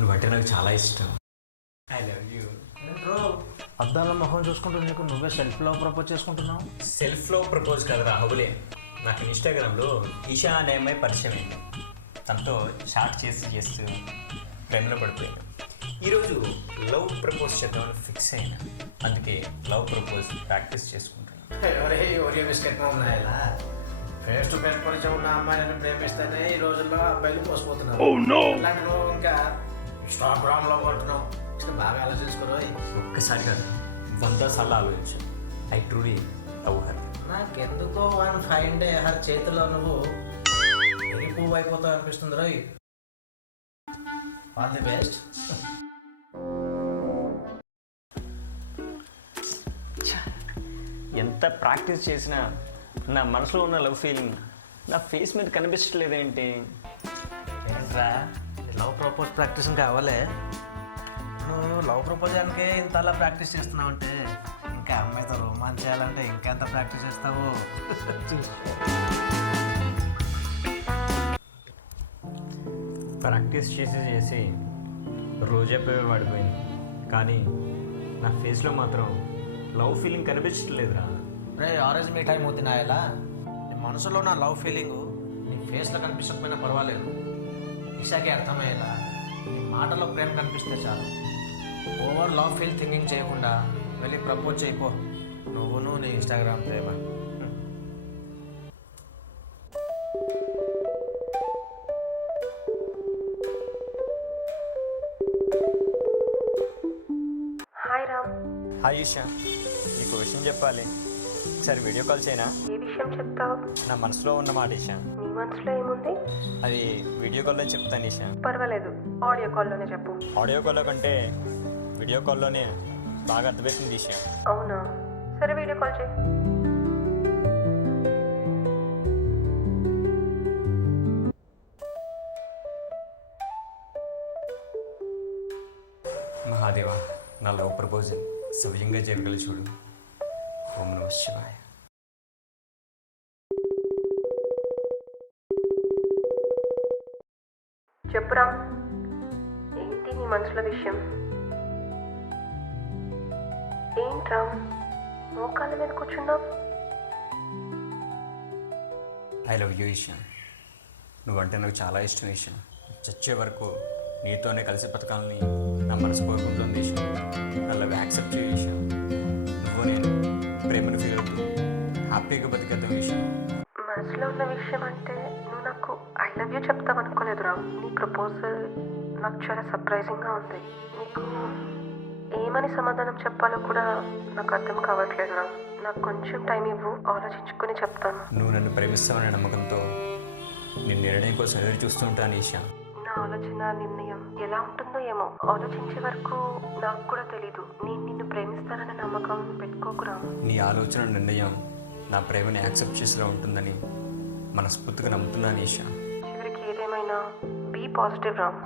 నువ్వంటే నాకు చాలా ఇష్టం. I love you. బ్రో అద్దాల మొహం చూసుకుంటూ నీకు నువ్వే సెల్ఫ్ లవ్ ప్రపోజ్ చేసుకుంటున్నావు. సెల్ఫ్లో ప్రపోజ్ కదా రాహులే. నాకు ఇన్స్టాగ్రామ్లో ఈషా అనే అమ్మాయి పరిచయం అయింది. తనతో చాట్ చేస్తూ ప్రేమలో పడిపోయాను. ఈరోజు లవ్ ప్రపోజ్ చేద్దామని ఫిక్స్ అయినా. అందుకే లవ్ ప్రపోజ్ ప్రాక్టీస్ చేసుకుంటున్నాను. ఎవరే ఓరియో బిస్కెట్ ఉన్నాయా? ఫేస్ టు ఫేస్ పరిచయం ఉన్న అమ్మాయిని ప్రేమిస్తేనే ఈ రోజుల్లో అబ్బాయిలు మోసపోతున్నారు. ఇలాంటి నువ్వు ఇంకా ఇన్స్టాగ్రామ్లో పడుతున్నావు. బాగా ఆలోచించుకోరు. ఒక్కసారి కాదు 100 సార్లు ఆలోచించు. I truly love her. నాకెందుకో వన్ ఫైన్ డే హర్ చేతిలో నువ్వు ఎరి పువ్వు అయిపోతావు అనిపిస్తుంది రోయ్. All the best. ఎంత ప్రాక్టీస్ చేసినా నా మనసులో ఉన్న లవ్ ఫీలింగ్ నా ఫేస్ మీద కనిపించట్లేదేంటి? ఏంట్రా లవ్ ప్రపోజ్ ప్రాక్టీస్ ఇంకా అవ్వలే? నువ్వు లవ్ ప్రపోజ్ చేయడానికే ఇంతలా ప్రాక్టీస్ చేస్తున్నావు అంటే ఇంకా అమ్మాయితో రొమాన్స్ చేయాలంటే ఇంకెంత ప్రాక్టీస్ చేస్తావు. ప్రాక్టీస్ చేసి రోజే పడిపోయింది. కానీ నా ఫేస్లో మాత్రం లవ్ ఫీలింగ్ కనిపించట్లేదురా. రే ఆరెంజ్ మిఠాయి మూతి నాయలా, నీ మనసులో నా లవ్ ఫీలింగు నీ ఫేస్లో కనిపించకపోయినా పర్వాలేదు. ఇషాకి అర్థమయ్యేలా నీ మాటలో ప్రేమ కనిపిస్తే చాలు. ఓవర్ లవ్ ఫీల్ థింకింగ్ చేయకుండా వెళ్ళి ప్రపోజ్ చేయిపో, నువ్వును నీ ఇన్స్టాగ్రామ్ ప్రేమ. హాయ్ రామ్. హాయ్ ఈషా, నీకు విషయం చెప్పాలి. ఒకసారి వీడియో కాల్ చేయనా? ఏ విషయం చెప్తావు? నా మనసులో ఉన్న మాట ఈషా. నీ మనసులో ఏముంది? అది వీడియో కాల్లో చెప్తాను ఈషా. పర్వాలేదు, ఆడియో కాల్లోనే చెప్పు. ఆడియో కాల్లో కంటే వీడియో కాల్లోనే బాగా అర్థమవుతుంది ఈషా. అవునా, సరే వీడియో కాల్ చేయి. మహాదేవా, నా లవ్ ప్రపోజల్ సవ్యంగా జరగలి చూడు. ఓం నమః శివాయ. చెప్పు రామ్, ఏంటి నీ మనసులో విషయం? ఏంటి రామ్, మోకాళ్ళ మీద కూర్చున్నావు? I love you Isha. నువ్వంటే నాకు చాలా ఇష్టం ఈషా. చచ్చే వరకు నీతోనే కలిసి బతకాలని నా మనసు కోరుకుంటుంది ఈషా. నా లవ్ యాక్సెప్ట్ చేయి ఈషా. నువ్వు నేను ప్రేమను ఫీల్ అవుతూ హ్యాపీగా బతికేద్దాం ఈషా. మనసులో ఉన్న విషయం అంటే నువ్వు నాకు ఐ లవ్ యూ చెప్తావు అనుకోలేదు రామ్. నీ ప్రపోజల్ నాకు చాలా సర్ప్రైజింగ్గా ఉంది. నీకు ఏమని సమాధానం చెప్పాలో కూడా నాకు అర్థం కావట్లేదు రామ్. నాకు కొంచెం టైం ఇవ్వు, ఆలోచించుకొని చెప్తాను. నువ్వు నన్ను ప్రేమిస్తావనే నమ్మకంతో నీ నిర్ణయం కోసం ఎదురు చూస్తూ ఉంటాను ఈషా. నా ఆలోచన నిర్ణయం ఎలా ఉంటుందో ఏమో, ఆలోచించే వరకు నాకు కూడా తెలీదు. నేను నిన్ను ప్రేమిస్తానన్న నమ్మకం పెట్టుకోకు రామ్. నీ ఆలోచన నిర్ణయం నా ప్రేమని యాక్సెప్ట్ చేసేలా ఉంటుందని మనస్ఫూర్తిగా నమ్ముతున్నాను ఈషా. చివరికి ఏదేమైనా బీ పాజిటివ్ రామ్.